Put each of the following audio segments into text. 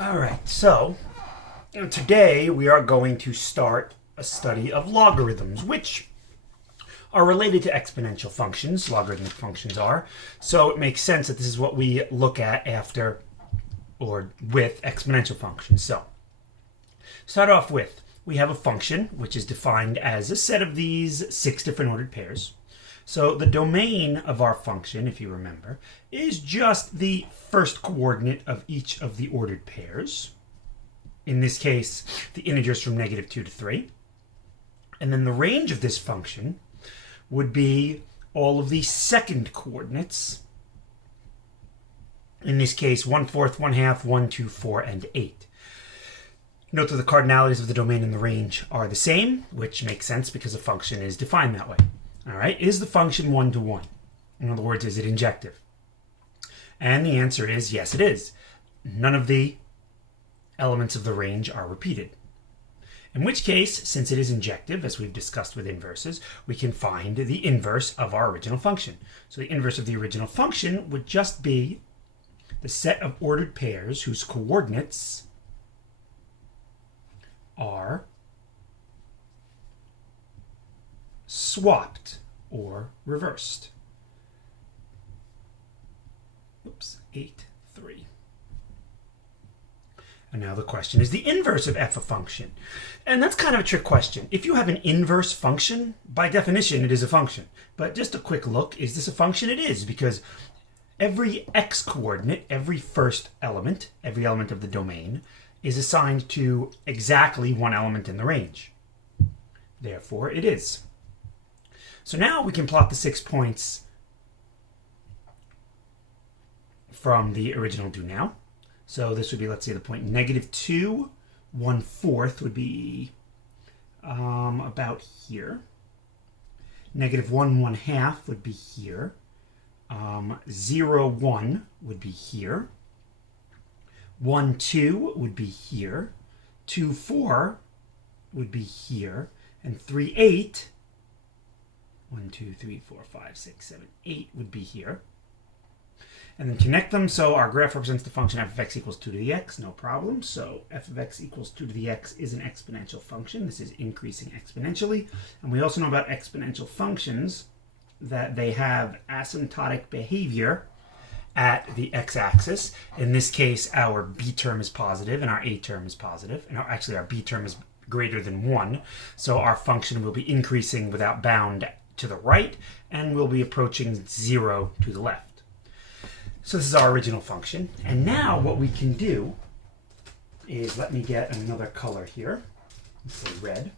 All right, so today we are going to start a study of logarithms, which are related to exponential functions. Logarithmic functions are. So it makes sense that this is what we look at after or with exponential functions. So start off with, we have a function which is defined as a set of these 6 different ordered pairs. So the domain of our function, if you remember, is just the first coordinate of each of the ordered pairs. In this case, the integers from -2 to 3. And then the range of this function would be all of the second coordinates. In this case, 1/4, 1/2, 1, 2, 4, and 8. Note that the cardinalities of the domain and the range are the same, which makes sense because a function is defined that way. All right, is the function one-to-one? In other words, is it injective? And the answer is yes, it is. None of the elements of the range are repeated. In which case, since it is injective, as we've discussed with inverses, we can find the inverse of our original function. So the inverse of the original function would just be the set of ordered pairs whose coordinates are swapped or reversed. Oops, 8, 3. And now the question is the inverse of f a function. And that's kind of a trick question. If you have an inverse function, by definition, it is a function. But just a quick look, is this a function? It is, because every x coordinate, every first element, every element of the domain, is assigned to exactly one element in the range. Therefore, it is. So now we can plot the 6 points from the original do now. So this would be, let's say, the point -2, 1/4 would be about here. -1, 1/2 would be here. 0, 1 would be here. 1, 2 would be here. 2, 4 would be here. And 3, 8, 1, 2, 3, 4, 5, 6, 7, 8 would be here. And then connect them. So our graph represents the function f of x equals 2 to the x, no problem. So f of x equals 2 to the x is an exponential function. This is increasing exponentially. And we also know about exponential functions that they have asymptotic behavior at the x-axis. In this case, our b term is positive and our a term is positive. And actually, our b term is greater than 1. So our function will be increasing without bound to the right, and we'll be approaching 0 to the left. So this is our original function. And now what we can do is, let me get another color here. Let's say red.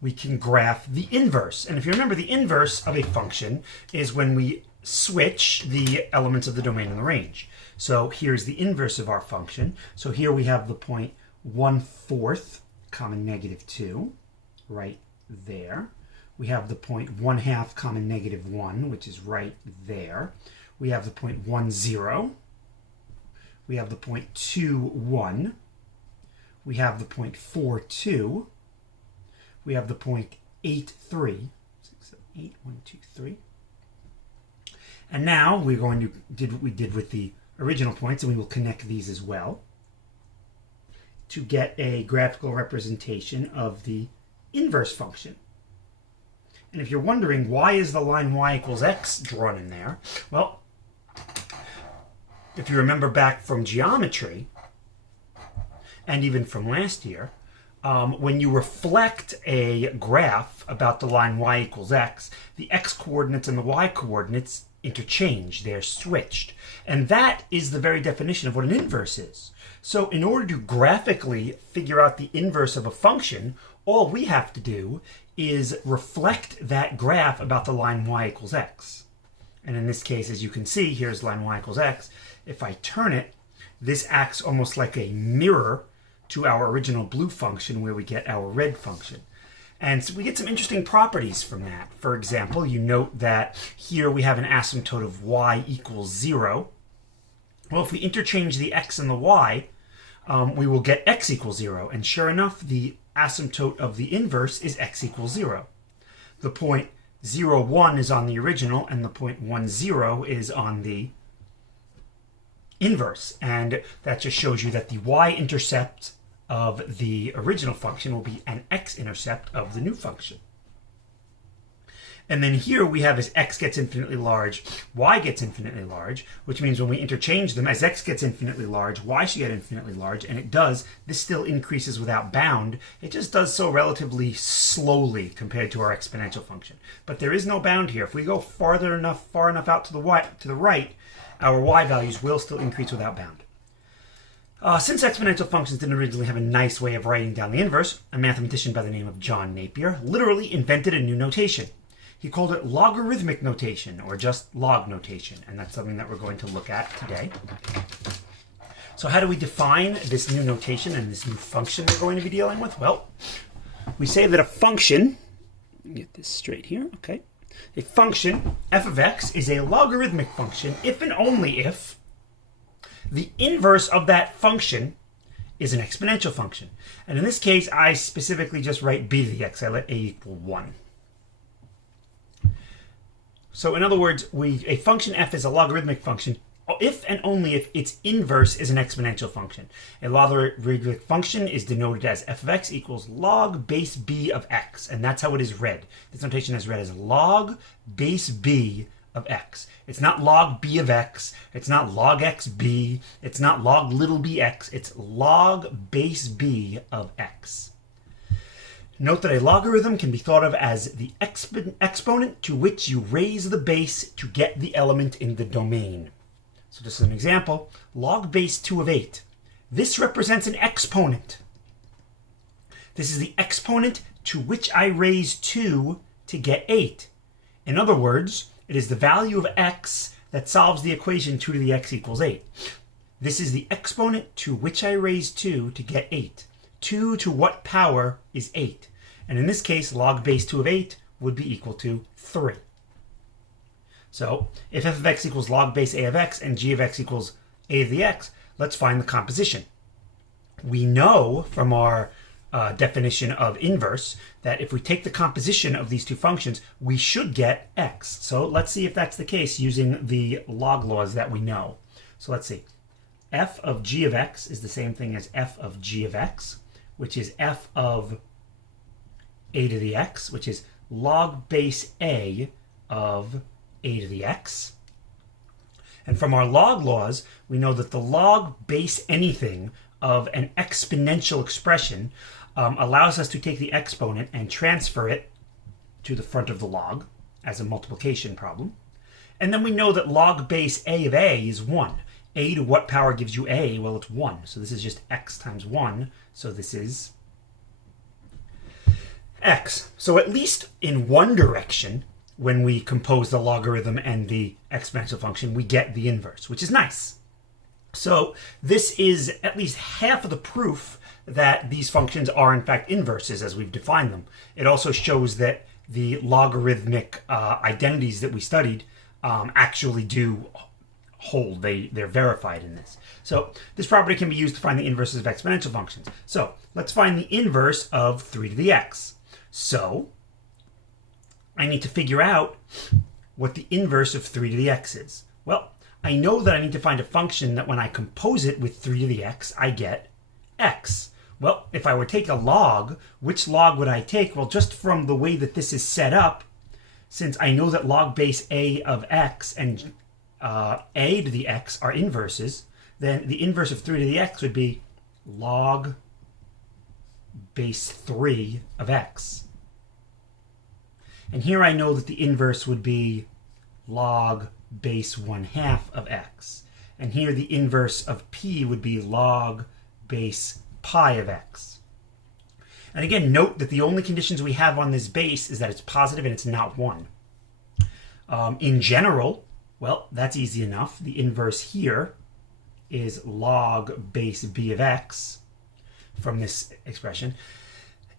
We can graph the inverse. And if you remember, the inverse of a function is when we switch the elements of the domain and the range. So here's the inverse of our function. So here we have the point 1/4, common -2, right there. We have the point 1/2, common -1, which is right there. We have the point 1, 0. We have the point 2, 1. We have the point 4, 2. We have the point 8, 3. 6, 7, 8, 1, 2, 3. And now we're going to do what we did with the original points, and we will connect these as well to get a graphical representation of the inverse function. And if you're wondering, why is the line y equals x drawn in there? Well, if you remember back from geometry, and even from last year, when you reflect a graph about the line y equals x, the x coordinates and the y coordinates interchange, they're switched. And that is the very definition of what an inverse is. So in order to graphically figure out the inverse of a function, all we have to do is reflect that graph about the line y equals x. And in this case, as you can see, here's line y equals x. If I turn it, this acts almost like a mirror to our original blue function where we get our red function. And so we get some interesting properties from that. For example, you note that here we have an asymptote of y equals 0. Well, if we interchange the x and the y, we will get x equals 0. And sure enough, the asymptote of the inverse is x equals 0. The point 0, 1 is on the original, and the point 1, 0 is on the inverse. And that just shows you that the y-intercept of the original function will be an x-intercept of the new function. And then here we have as x gets infinitely large, y gets infinitely large, which means when we interchange them, as x gets infinitely large, y should get infinitely large, and it does. This still increases without bound. It just does so relatively slowly compared to our exponential function. But there is no bound here. If we go far enough out to the right, our y values will still increase without bound. Since exponential functions didn't originally have a nice way of writing down the inverse, a mathematician by the name of John Napier literally invented a new notation. He called it logarithmic notation, or just log notation, and that's something that we're going to look at today. So how do we define this new notation and this new function we're going to be dealing with? Well, we say that a function, get this straight here, okay. A function, f of x, is a logarithmic function if and only if the inverse of that function is an exponential function. And in this case, I specifically just write b to the x. I let a equal 1. So in other words, a function f is a logarithmic function if and only if its inverse is an exponential function. A logarithmic function is denoted as f of x equals log base b of x, and that's how it is read. This notation is read as log base b of x. It's not log b of x, it's not log x b, it's not log little bx, it's log base b of x. Note that a logarithm can be thought of as the exponent to which you raise the base to get the element in the domain. So just as an example, log base 2 of 8. This represents an exponent. This is the exponent to which I raise 2 to get 8. In other words, it is the value of x that solves the equation 2 to the x equals 8. This is the exponent to which I raise 2 to get 8. 2 to what power is 8? And in this case, log base 2 of 8 would be equal to 3. So if f of x equals log base a of x and g of x equals a to the x, let's find the composition. We know from our definition of inverse that if we take the composition of these two functions, we should get x. So let's see if that's the case using the log laws that we know. So let's see. F of g of x is the same thing as f of g of x, which is f of a to the x, which is log base a of a to the x. And from our log laws, we know that the log base anything of an exponential expression allows us to take the exponent and transfer it to the front of the log as a multiplication problem. And then we know that log base a of a is 1. A to what power gives you a? Well, it's 1. So this is just x times 1. So this is x. So at least in one direction, when we compose the logarithm and the exponential function, we get the inverse, which is nice. So this is at least half of the proof that these functions are in fact inverses as we've defined them. It also shows that the logarithmic identities that we studied actually do hold. They're verified in this. So this property can be used to find the inverses of exponential functions. So let's find the inverse of 3 to the x. So I need to figure out what the inverse of 3 to the x is. Well, I know that I need to find a function that when I compose it with 3 to the x, I get x. Well, if I were to take a log, which log would I take? Well, just from the way that this is set up, since I know that log base a of x and a to the x are inverses, then the inverse of 3 to the x would be log base 3 of x. And here I know that the inverse would be log base 1/2 of x. And here the inverse of p would be log base pi of x. And again, note that the only conditions we have on this base is that it's positive and it's not 1. In general, well, that's easy enough. The inverse here is log base b of x from this expression.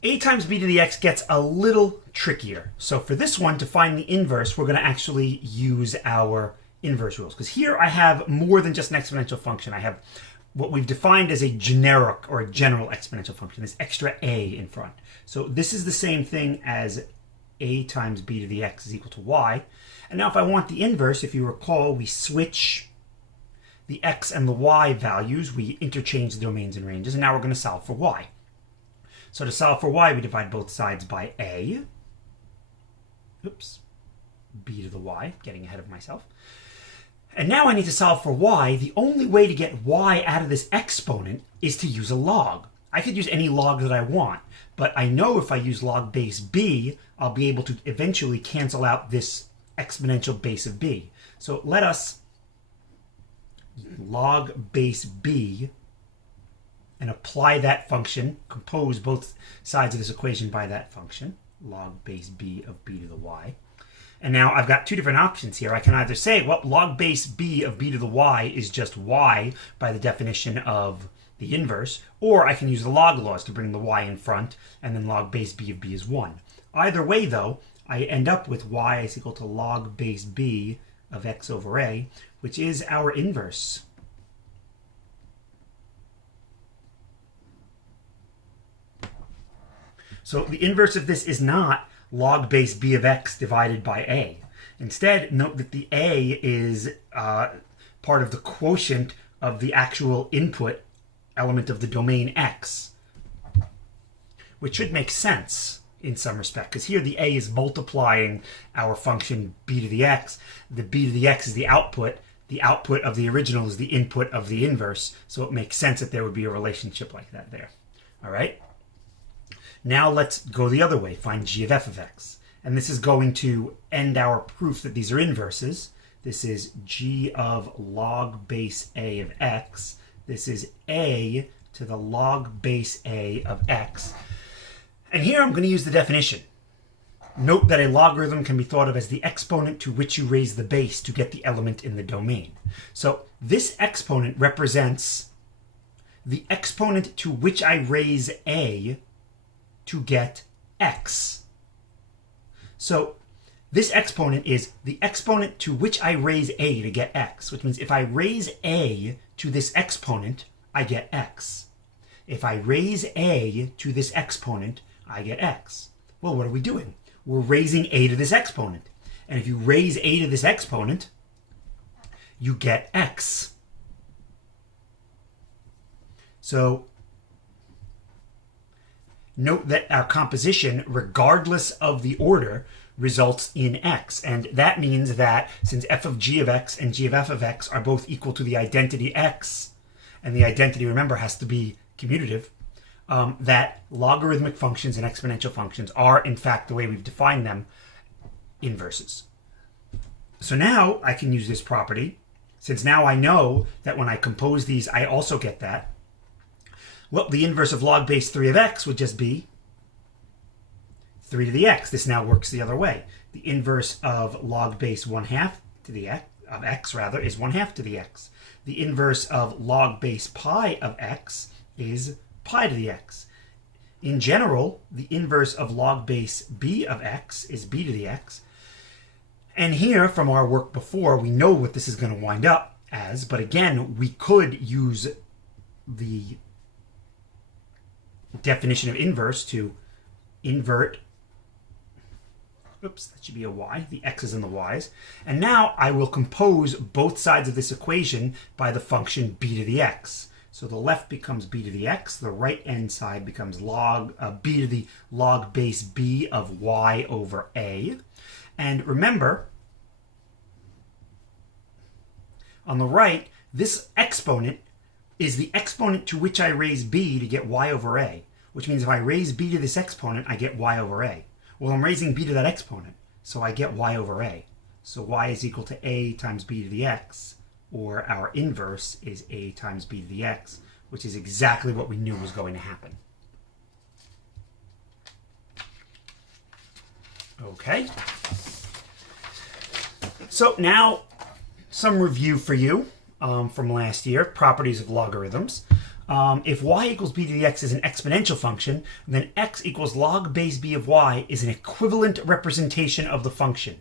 A times b to the x gets a little trickier. So for this one, to find the inverse, we're going to actually use our inverse rules. Because here I have more than just an exponential function. I have what we've defined as a generic or a general exponential function, this extra a in front. So this is the same thing as a times b to the x is equal to y. And now if I want the inverse, if you recall, we switch the x and the y values, we interchange the domains and ranges, and now we're going to solve for y. So to solve for y, we divide both sides by a. Oops. B to the y, getting ahead of myself. And now I need to solve for y. The only way to get y out of this exponent is to use a log. I could use any log that I want, but I know if I use log base b, I'll be able to eventually cancel out this exponential base of b. So let us log base b and apply that function, compose both sides of this equation by that function, log base b of b to the y. And now I've got two different options here. I can either say, well, log base b of b to the y is just y by the definition of the inverse, or I can use the log laws to bring the y in front, and then log base b of b is 1. Either way, though, I end up with y is equal to log base b of x over a, which is our inverse. So the inverse of this is not log base b of x divided by a. Instead, note that the a is part of the quotient of the actual input element of the domain x, which should make sense in some respect, because here the a is multiplying our function b to the x. The b to the x is the output of the original is the input of the inverse, so it makes sense that there would be a relationship like that there. All right? Now let's go the other way, find g of f of x. And this is going to end our proof that these are inverses. This is g of log base a of x. This is a to the log base a of x. And here I'm going to use the definition. Note that a logarithm can be thought of as the exponent to which you raise the base to get the element in the domain. So this exponent represents the exponent to which I raise a to get x. So this exponent is the exponent to which I raise a to get x, which means if I raise a to this exponent, I get x. If I raise a to this exponent, I get x. Well, what are we doing? We're raising a to this exponent. And if you raise a to this exponent, you get x. So note that our composition, regardless of the order, results in x. And that means that since f of g of x and g of f of x are both equal to the identity x, and the identity, remember, has to be commutative, that logarithmic functions and exponential functions are, in fact, the way we've defined them, inverses. So now I can use this property. Since now I know that when I compose these, I also get that. Well, the inverse of log base 3 of x would just be 3 to the x. This now works the other way. The inverse of log base 1/2 to the x, of x rather, is 1/2 to the x. The inverse of log base pi of x is pi to the x. In general, the inverse of log base b of x is b to the x. And here, from our work before, we know what this is going to wind up as. But again, we could use the definition of inverse to invert. Oops, that should be a y. The x's and the y's. And now I will compose both sides of this equation by the function b to the x. So the left becomes b to the x. The right-hand side becomes b to the log base b of y over a. And remember, on the right, this exponent is the exponent to which I raise b to get y over a, which means if I raise b to this exponent, I get y over a. Well, I'm raising b to that exponent, so I get y over a. So y is equal to a times b to the x, or our inverse is a times b to the x, which is exactly what we knew was going to happen. Okay. So now, some review for you from last year, properties of logarithms. If y equals b to the x is an exponential function, then x equals log base b of y is an equivalent representation of the function.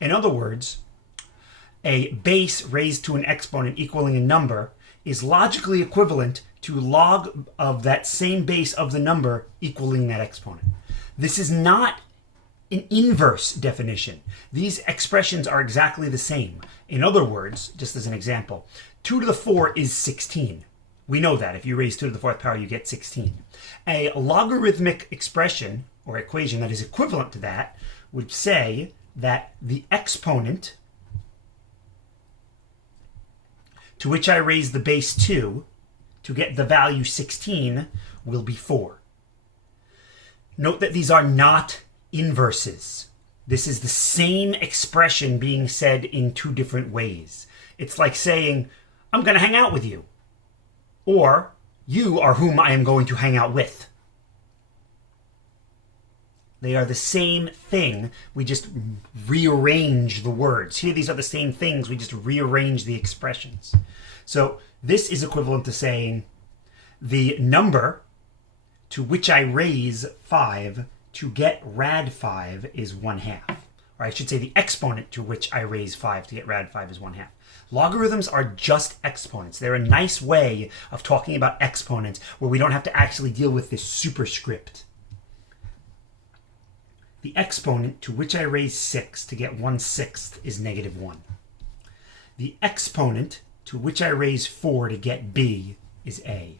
In other words, a base raised to an exponent equaling a number is logically equivalent to log of that same base of the number equaling that exponent. This is not an inverse definition. These expressions are exactly the same. In other words, just as an example, 2 to the 4 is 16. We know that. If you raise 2 to the 4th power, you get 16. A logarithmic expression or equation that is equivalent to that would say that the exponent to which I raise the base 2 to get the value 16 will be 4. Note that these are not inverses. This is the same expression being said in two different ways. It's like saying, I'm going to hang out with you. Or, you are whom I am going to hang out with. They are the same thing. We just rearrange the words. Here, these are the same things. We just rearrange the expressions. So, this is equivalent to saying the number to which I raise 5 to get rad 5 is 1/2. Or I should say the exponent to which I raise 5 to get rad 5 is 1/2. Logarithms are just exponents. They're a nice way of talking about exponents where we don't have to actually deal with this superscript. The exponent to which I raise 6 to get 1/6 is -1. The exponent to which I raise 4 to get b is a.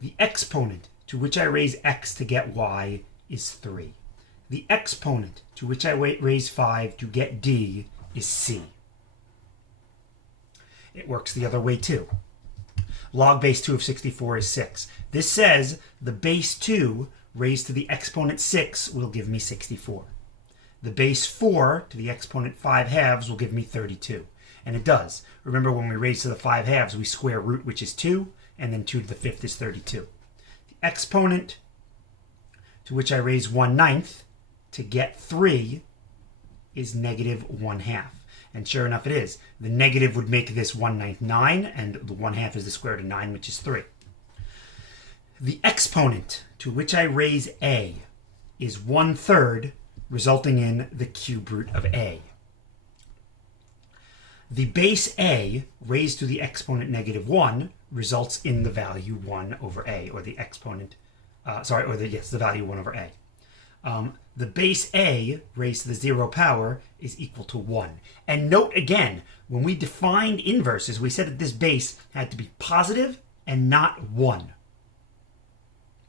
The exponent to which I raise x to get y is 3. The exponent to which I raise 5 to get d is c. It works the other way too. Log base 2 of 64 is 6. This says the base 2 raised to the exponent 6 will give me 64. The base 4 to the exponent 5/2 will give me 32. And it does. Remember, when we raise to the 5/2, we square root, which is 2, and then 2 to the 5th is 32. The exponent to which I raise 1/9 to get 3 is -1/2. And sure enough, it is. The negative would make this 1/9 9, and the 1/2 is the square root of 9, which is 3. The exponent to which I raise a is 1/3, resulting in the cube root of a. The base a raised to the exponent -1 results in the value 1/a, or the exponent, the value 1/a. The base a raised to the 0 power is equal to 1. And note again, when we defined inverses, we said that this base had to be positive and not 1.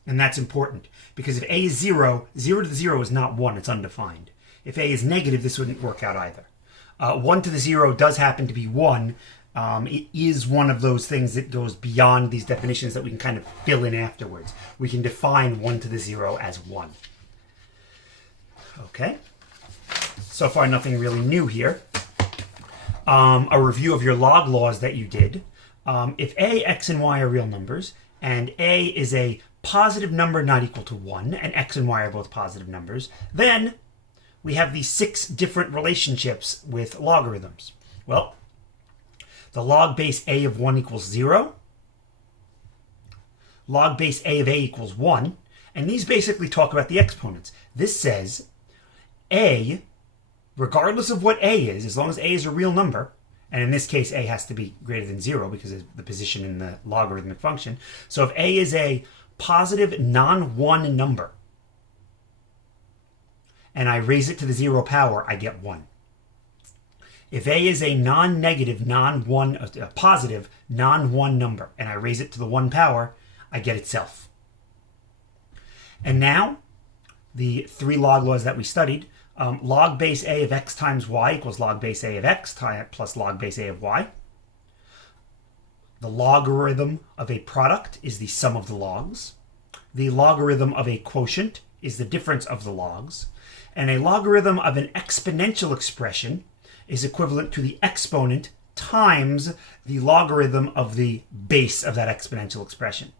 And that's important, because if a is 0, 0 to the 0 is not 1, it's undefined. If a is negative, this wouldn't work out either. 1 to the 0 does happen to be 1. It is one of those things that goes beyond these definitions that we can kind of fill in afterwards. We can define 1 to the 0 as 1. Okay, so far nothing really new here. A review of your log laws that you did. If a, x, and y are real numbers, and a is a positive number not equal to 1, and x and y are both positive numbers, then we have these 6 different relationships with logarithms. Well, the log base a of 1 equals 0, log base a of a equals 1, and these basically talk about the exponents. This says a, regardless of what a is, as long as a is a real number, and in this case a has to be greater than 0 because of the position in the logarithmic function. So if a is a positive non-1 number, and I raise it to the 0 power, I get 1. If a is a non-negative, positive non-1 number, and I raise it to the 1 power, I get itself. And now, the 3 log laws that we studied, log base a of x times y equals log base a of x plus log base a of y. The logarithm of a product is the sum of the logs. The logarithm of a quotient is the difference of the logs. And a logarithm of an exponential expression is equivalent to the exponent times the logarithm of the base of that exponential expression.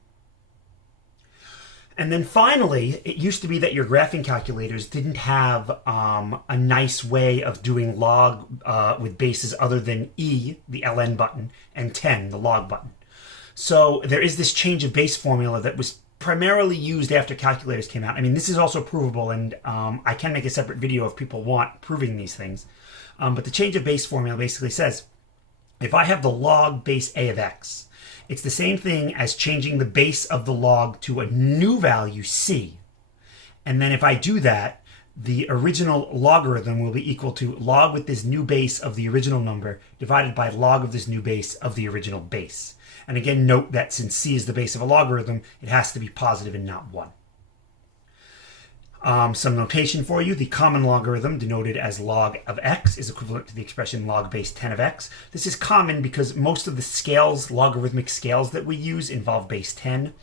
And then finally, it used to be that your graphing calculators didn't have a nice way of doing log with bases other than E, the ln button, and 10, the log button. So there is this change of base formula that was primarily used after calculators came out. I mean, this is also provable, and I can make a separate video if people want proving these things. But the change of base formula basically says, if I have the log base a of x, it's the same thing as changing the base of the log to a new value, c. And then if I do that, the original logarithm will be equal to log with this new base of the original number divided by log of this new base of the original base. And again, note that since c is the base of a logarithm, it has to be positive and not 1. Some notation for you. The common logarithm, denoted as log of x, is equivalent to the expression log base 10 of x. This is common because most of the scales, logarithmic scales that we use, involve base 10.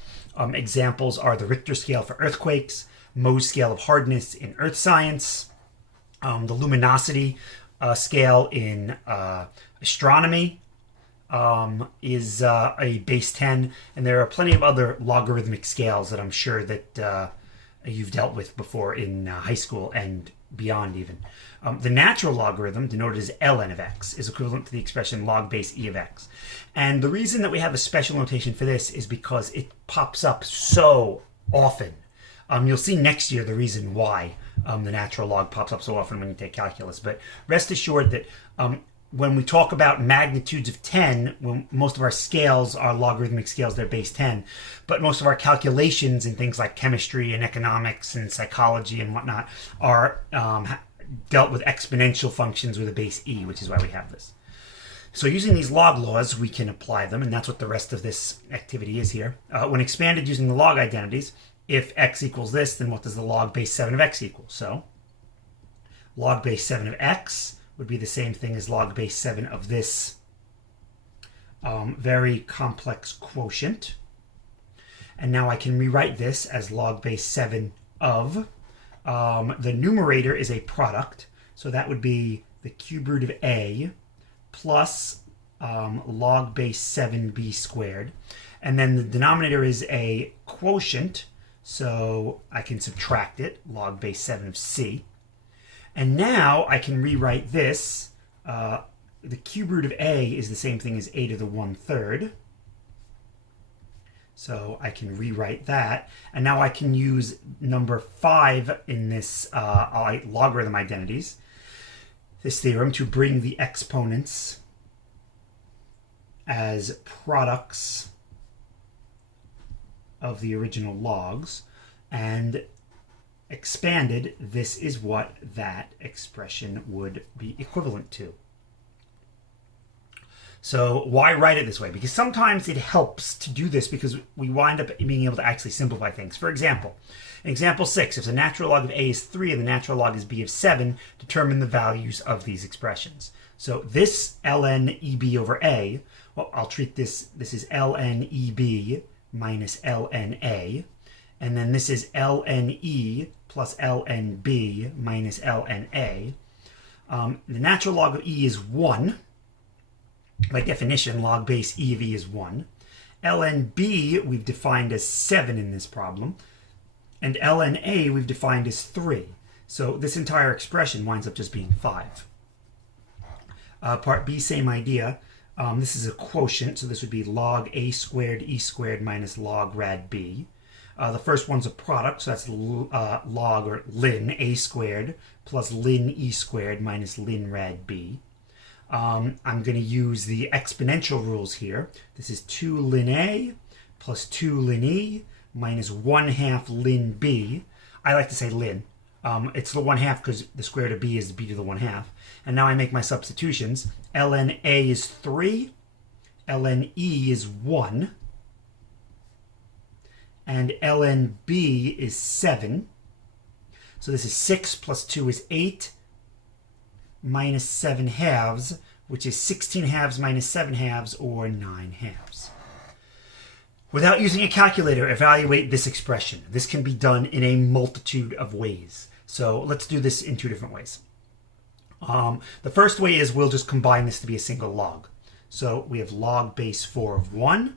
Examples are the Richter scale for earthquakes, Mohs scale of hardness in earth science, the luminosity scale in astronomy is a base 10, and there are plenty of other logarithmic scales that I'm sure that you've dealt with before in high school and beyond even. The natural logarithm, denoted as ln of x, is equivalent to the expression log base e of x. And the reason that we have a special notation for this is because it pops up so often. You'll see next year the reason why the natural log pops up so often when you take calculus. But rest assured that when we talk about magnitudes of 10, when most of our scales are logarithmic scales, they're base 10. But most of our calculations in things like chemistry and economics and psychology and whatnot are dealt with exponential functions with a base e, which is why we have this. So using these log laws, we can apply them, and that's what the rest of this activity is here. When expanded using the log identities, if x equals this, then what does the log base 7 of x equal? So log base 7 of x would be the same thing as log base 7 of this very complex quotient. And now I can rewrite this as log base 7 of, the numerator is a product, so that would be the cube root of a plus log base 7b squared. And then the denominator is a quotient, so I can subtract it, log base 7 of c. And now I can rewrite this. The cube root of a is the same thing as a to the 1/3. So I can rewrite that. And now I can use number 5 in this logarithm identities, this theorem, to bring the exponents as products of the original logs. And expanded, this is what that expression would be equivalent to. So why write it this way? Because sometimes it helps to do this because we wind up being able to actually simplify things. For example, in example 6, if the natural log of a is 3 and the natural log is b of 7, determine the values of these expressions. So this ln eb over a, well, I'll treat this is ln eb minus ln a, and then this is ln e plus ln b minus ln a. The natural log of e is 1. By definition, log base e of e is 1. ln b we've defined as 7 in this problem. And ln a we've defined as 3. So this entire expression winds up just being 5. Part b, same idea. This is a quotient, so this would be log a squared e squared minus log rad b. The first one's a product, so that's log or ln a squared plus ln e squared minus ln rad b. I'm going to use the exponential rules here. This is 2 ln a plus 2 ln e minus 1/2 ln b. I like to say ln. It's the 1/2 because the square root of b is b to the 1/2. And now I make my substitutions. ln a is 3, ln e is 1, and ln b is 7. So this is 6 plus 2 is 8, minus 7 halves, which is 16 halves minus 7 halves, or 9 halves. Without using a calculator, evaluate this expression. This can be done in a multitude of ways. So let's do this in 2 different ways. The first way is we'll just combine this to be a single log. So we have log base 4 of 1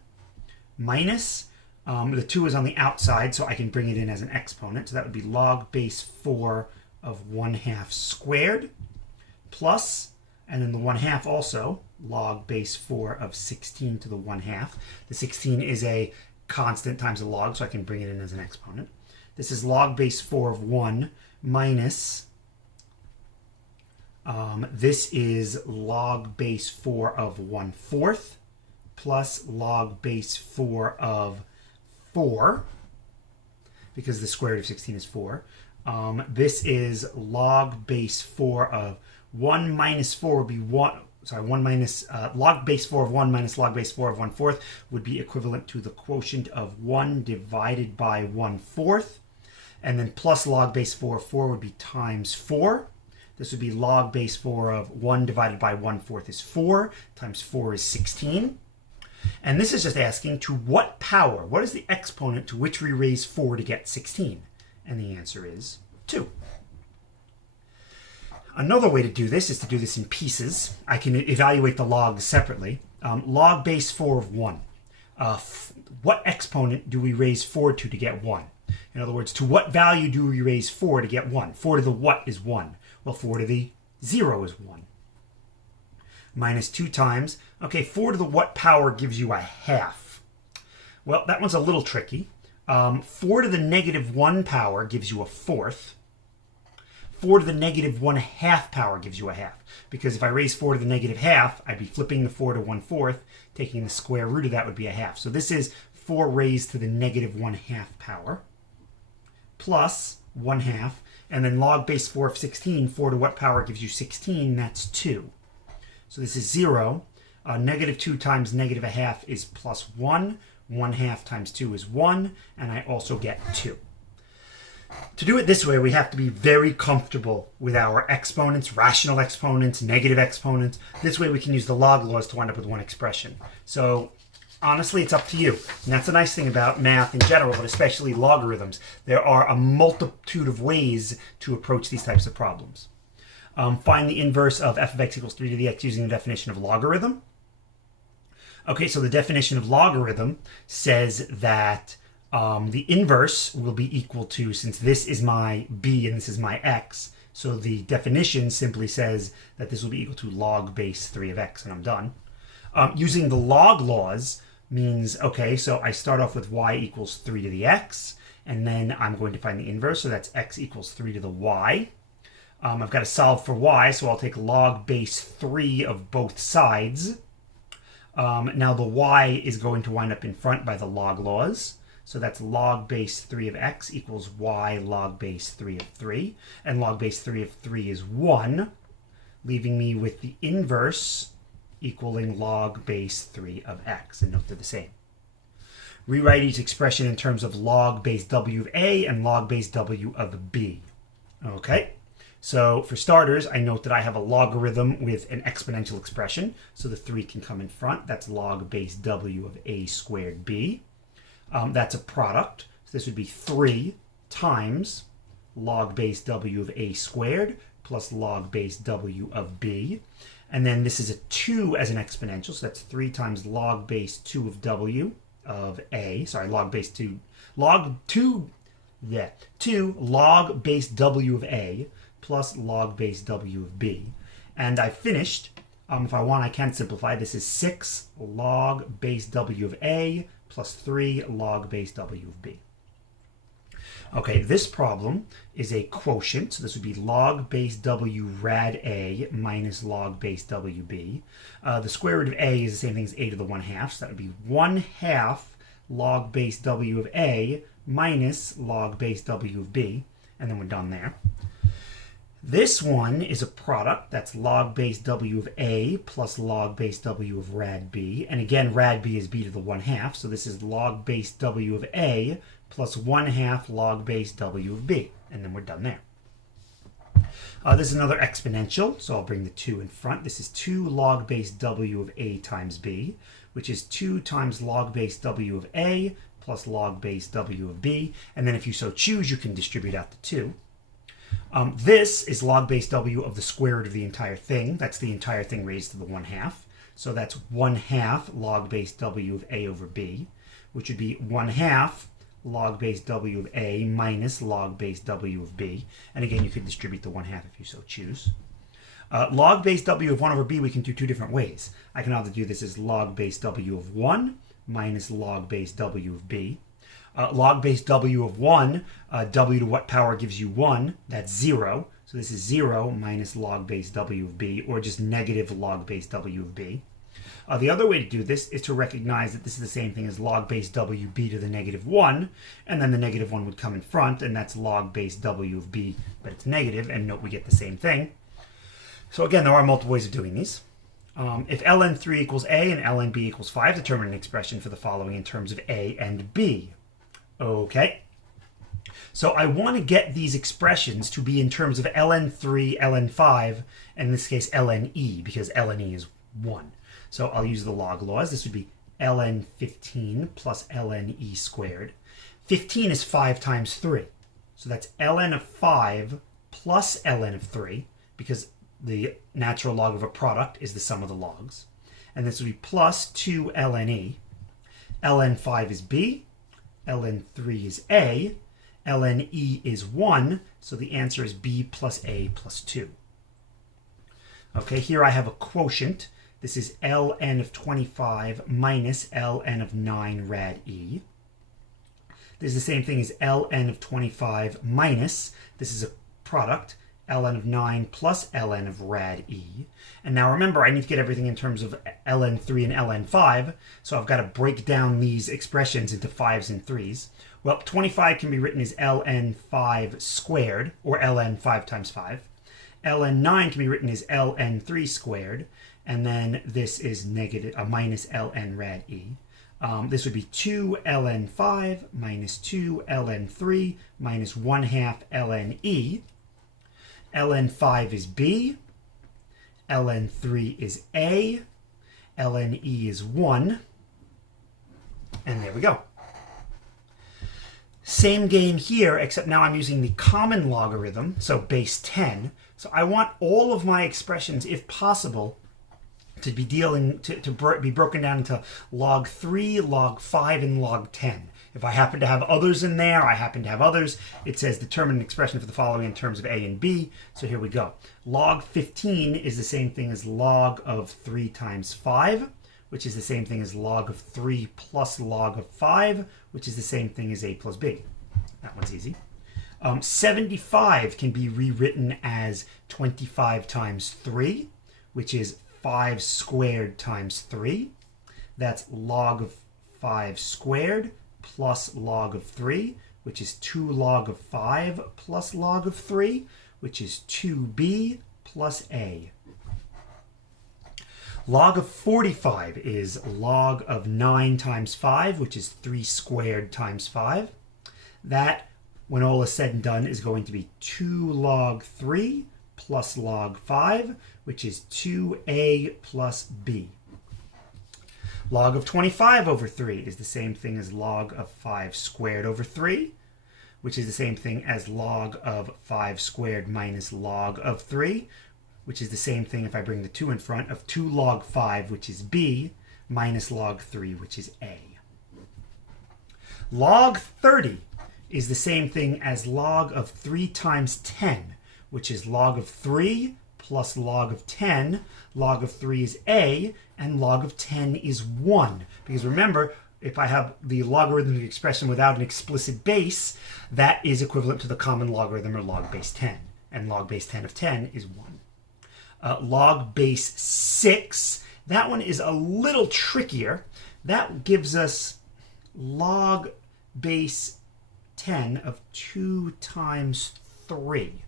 minus, the 2 is on the outside, so I can bring it in as an exponent. So that would be log base 4 of 1/2 squared plus, and then the 1/2 also, log base 4 of 16 to the 1/2. The 16 is a constant times a log, so I can bring it in as an exponent. This is log base 4 of 1 minus, this is log base 4 of 1/4 plus log base 4 of 4, because the square root of 16 is 4. This is log base 4 of 1 minus 4 would be 1. Sorry, 1 minus log base 4 of 1 minus log base 4 of 1/4 would be equivalent to the quotient of 1 divided by 1/4. And then plus log base 4 of 4 would be times 4. This would be log base 4 of 1 divided by 1/4 is 4, times 4 is 16. And this is just asking to what power, what is the exponent to which we raise 4 to get 16? And the answer is 2. Another way to do this is to do this in pieces. I can evaluate the logs separately. Log base 4 of 1. What exponent do we raise 4 to get 1? In other words, to what value do we raise 4 to get 1? 4 to the what is 1? Well, 4 to the 0 is 1. Minus 2 times. Okay, 4 to the what power gives you a half? Well, that one's a little tricky. 4 to the negative 1 power gives you a fourth. 4 to the negative 1/2 power gives you a half. Because if I raise 4 to the negative half, I'd be flipping the 4 to 1/4. Taking the square root of that would be a half. So this is 4 raised to the negative 1/2 power. Plus 1/2. And then log base 4 of 16, 4 to what power gives you 16? That's 2. So this is 0. Negative 2 times negative a half is plus 1. 1/2 times 2 is 1. And I also get 2. To do it this way, we have to be very comfortable with our exponents, rational exponents, negative exponents. This way we can use the log laws to wind up with one expression. So honestly, it's up to you. And that's the nice thing about math in general, but especially logarithms. There are a multitude of ways to approach these types of problems. Find the inverse of f of x equals 3 to the x using the definition of logarithm. Okay, so the definition of logarithm says that the inverse will be equal to, since this is my b and this is my x, so the definition simply says that this will be equal to log base 3 of x, and I'm done. Using the log laws means, okay, so I start off with y equals 3 to the x, and then I'm going to find the inverse, so that's x equals 3 to the y. I've got to solve for y, so I'll take log base 3 of both sides. Now the y is going to wind up in front by the log laws. So that's log base 3 of x equals y log base 3 of 3. And log base 3 of 3 is 1, leaving me with the inverse equaling log base 3 of x. And note they're the same. Rewrite each expression in terms of log base w of a and log base w of b. Okay, so for starters, I note that I have a logarithm with an exponential expression. So the 3 can come in front. That's log base w of a squared b. That's a product. So this would be 3 times log base w of a squared plus log base w of b. And then this is a 2 as an exponential. So that's 3 times log base 2 of w of a. Sorry, log base 2. Log 2, yeah, 2 log base w of a plus log base w of b. And I finished. If I want, I can simplify. This is 6 log base w of a plus 3 log base w of b. Okay, this problem is a quotient, so this would be log base w rad a minus log base wb. The square root of a is the same thing as a to the 1/2, so that would be 1/2 log base w of a minus log base w of b, and then we're done there. This one is a product. That's log base w of a plus log base w of rad b. And again, rad b is b to the 1/2. So this is log base w of a plus 1/2 log base w of b. And then we're done there. This is another exponential. So I'll bring the 2 in front. This is 2 log base w of a times b, which is 2 times log base w of a plus log base w of b. And then if you so choose, you can distribute out the 2. This is log base w of the square root of the entire thing. That's the entire thing raised to the 1/2. So that's 1/2 log base w of a over b, which would be 1/2 log base w of a minus log base w of b. And again, you could distribute the 1/2 if you so choose. Log base w of 1 over b, we can do 2 different ways. I can either do this as log base w of 1 minus log base w of b. Log base w of 1, w to what power gives you 1? That's 0. So this is 0 minus log base w of b, or just negative log base w of b. The other way to do this is to recognize that this is the same thing as log base w b to the negative 1, and then the negative 1 would come in front, and that's log base w of b, but it's negative, and note we get the same thing. So again, there are multiple ways of doing these. If ln3 equals a and lnb equals 5, determine an expression for the following in terms of a and b. Okay. So I want to get these expressions to be in terms of ln3, ln5, and in this case lne, because lne is 1. So I'll use the log laws. This would be ln 15 plus lne squared. 15 is 5 times 3. So that's ln of 5 plus ln of 3, because the natural log of a product is the sum of the logs. And this would be plus 2 lne. ln 5 is b. ln 3 is a. lne is 1. So the answer is b plus a plus 2. Okay, here I have a quotient. This is ln of 25 minus ln of 9 rad e. This is the same thing as ln of 25 minus, this is a product, ln of 9 plus ln of rad e. And now remember, I need to get everything in terms of ln3 and ln5, so I've got to break down these expressions into 5s and 3s. Well, 25 can be written as ln5 squared, or ln 5 times 5. ln9 can be written as ln3 squared, and then this is minus ln rad e. This would be 2 ln5 minus 2 ln3 minus 1/2 lne. ln5 is b, ln3 is a, lne is 1, and there we go. Same game here, except now I'm using the common logarithm, so base 10. So I want all of my expressions, if possible, to be be broken down into log 3, log 5, and log 10. If I happen to have others in there, I happen to have others. It says determine an expression for the following in terms of a and b. So here we go. Log 15 is the same thing as log of 3 times 5, which is the same thing as log of 3 plus log of 5, which is the same thing as a plus b. That one's easy. 75 can be rewritten as 25 times 3, which is 5 squared times 3. That's log of 5 squared plus log of 3, which is 2 log of 5 plus log of 3, which is 2b plus a. Log of 45 is log of 9 times 5, which is 3 squared times 5. That, when all is said and done, is going to be 2 log 3 plus log 5, which is 2a plus b. Log of 25 over 3 is the same thing as log of 5 squared over 3, which is the same thing as log of 5 squared minus log of 3, which is the same thing, if I bring the 2 in front, of 2 log 5, which is b, minus log 3, which is a. Log 30 is the same thing as log of 3 times 10, which is log of 3 plus log of 10. Log of 3 is a, and log of 10 is 1. Because remember, if I have the logarithmic expression without an explicit base, that is equivalent to the common logarithm, or log base 10. And log base 10 of 10 is 1. Log base 6, that one is a little trickier. That gives us log base 10 of 2 times 3.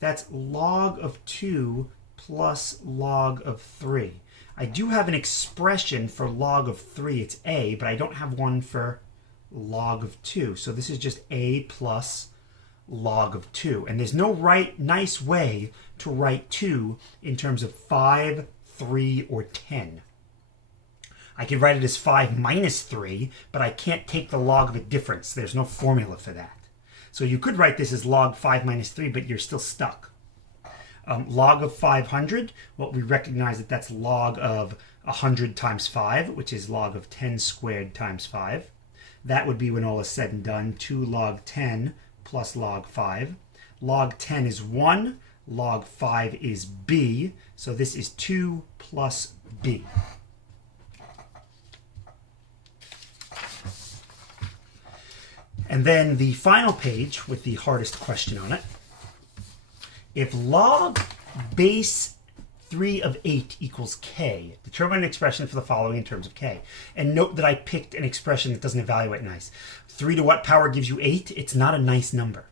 That's log of 2 plus log of 3. I do have an expression for log of 3, it's a, but I don't have one for log of 2. So this is just a plus log of 2. And there's no nice way to write 2 in terms of 5, 3, or 10. I could write it as 5 minus 3, but I can't take the log of a difference. There's no formula for that. So you could write this as log 5 minus 3, but you're still stuck. Log of 500, well, we recognize that that's log of 100 times 5, which is log of 10 squared times 5. That would be, when all is said and done, 2 log 10 plus log 5. Log 10 is 1. Log 5 is b. So this is 2 plus b. And then the final page with the hardest question on it. If log base 3 of 8 equals k. Determine an expression for the following in terms of k. And note that I picked an expression that doesn't evaluate nice. 3 to what power gives you 8? It's not a nice number.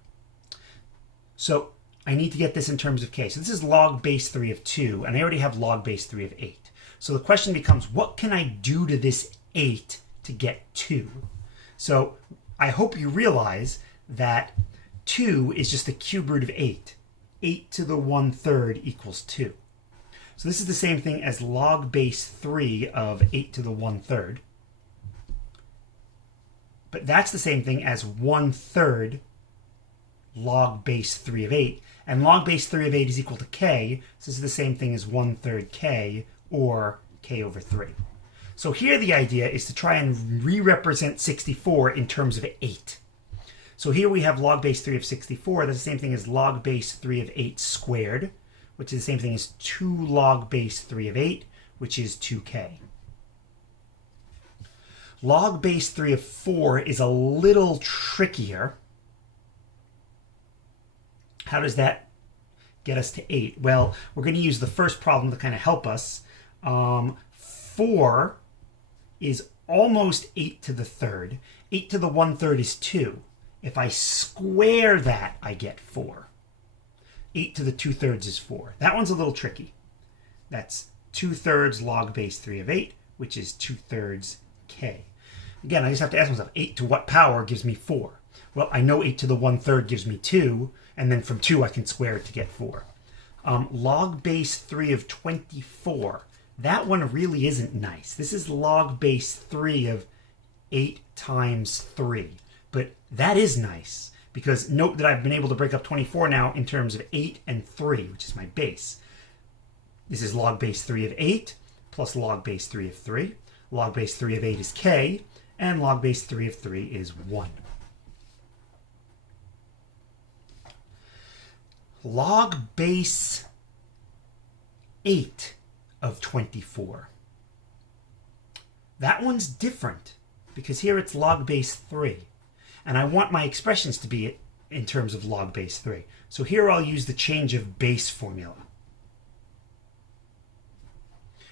So I need to get this in terms of k. So this is log base 3 of 2, and I already have log base 3 of 8. So the question becomes, what can I do to this 8 to get 2? So I hope you realize that 2 is just the cube root of 8. 8 to the 1/3 equals 2. So this is the same thing as log base 3 of 8 to the 1/3. But that's the same thing as 1/3 log base 3 of 8. And log base 3 of 8 is equal to k. So this is the same thing as 1/3 k, or k over 3. So here the idea is to try and re-represent 64 in terms of 8. So here we have log base 3 of 64. That's the same thing as log base 3 of 8 squared, which is the same thing as 2 log base 3 of 8, which is 2k. Log base 3 of 4 is a little trickier. How does that get us to 8? Well, we're going to use the first problem to kind of help us. 4 is almost 8 to the 3rd. 8 to the 1/3 is 2. If I square that, I get 4. 8 to the 2/3 is 4. That one's a little tricky. That's 2/3 log base 3 of 8, which is 2/3 k. Again, I just have to ask myself, 8 to what power gives me 4? Well, I know 8 to the 1/3 gives me 2, and then from 2 I can square it to get 4. Log base 3 of 24. That one really isn't nice. This is log base 3 of 8 times 3. But that is nice, because note that I've been able to break up 24 now in terms of 8 and 3, which is my base. This is log base 3 of 8 plus log base 3 of 3. Log base 3 of 8 is k, and log base 3 of 3 is 1. Log base 8 of 24. That one's different, because here it's log base 3. And I want my expressions to be in terms of log base 3. So here I'll use the change of base formula.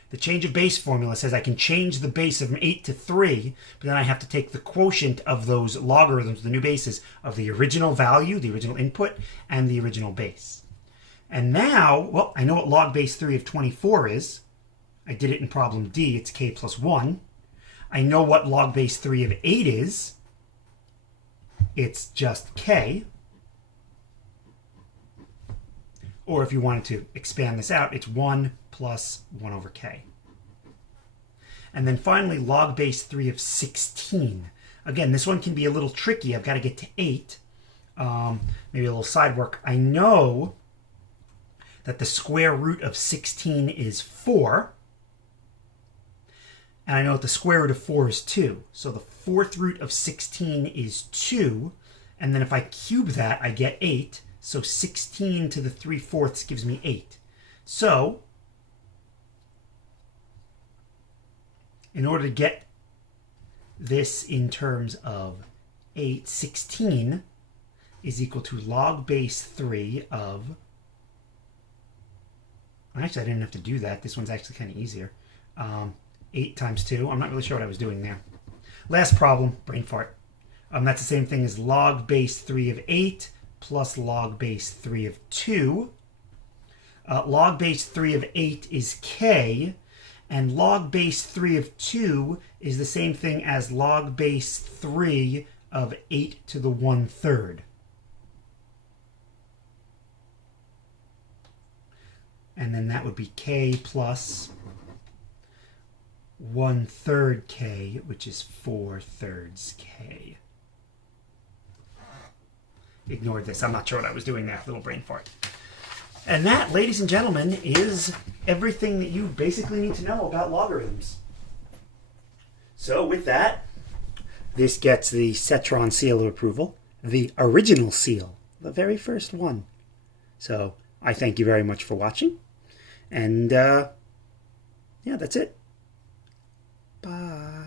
The change of base formula says I can change the base of 8 to 3, but then I have to take the quotient of those logarithms, the new bases, of the original value, the original input, and the original base. And now, well, I know what log base 3 of 24 is. I did it in problem D. It's k plus 1. I know what log base 3 of 8 is. It's just k. Or if you wanted to expand this out, it's 1 plus 1 over k. And then finally, log base 3 of 16. Again, this one can be a little tricky. I've got to get to 8. Maybe a little side work. I know that the square root of 16 is 4. And I know that the square root of 4 is 2. So the fourth root of 16 is 2. And then if I cube that, I get 8. So 16 to the 3/4 gives me 8. So in order to get this in terms of 8, 16 is equal to log base 3 of... Actually, I didn't have to do that. This one's actually kind of easier. 8 times 2. I'm not really sure what I was doing there. Last problem, brain fart. That's the same thing as log base 3 of 8 plus log base 3 of 2. Log base 3 of 8 is k, and log base 3 of 2 is the same thing as log base 3 of 8 to the 1/3. And then that would be k plus 1/3 k, which is 4/3 k. Ignored this. I'm not sure what I was doing there. Little brain fart. And that, ladies and gentlemen, is everything that you basically need to know about logarithms. So with that, this gets the Cetron seal of approval, the original seal, the very first one. So I thank you very much for watching. And yeah, that's it. Bye.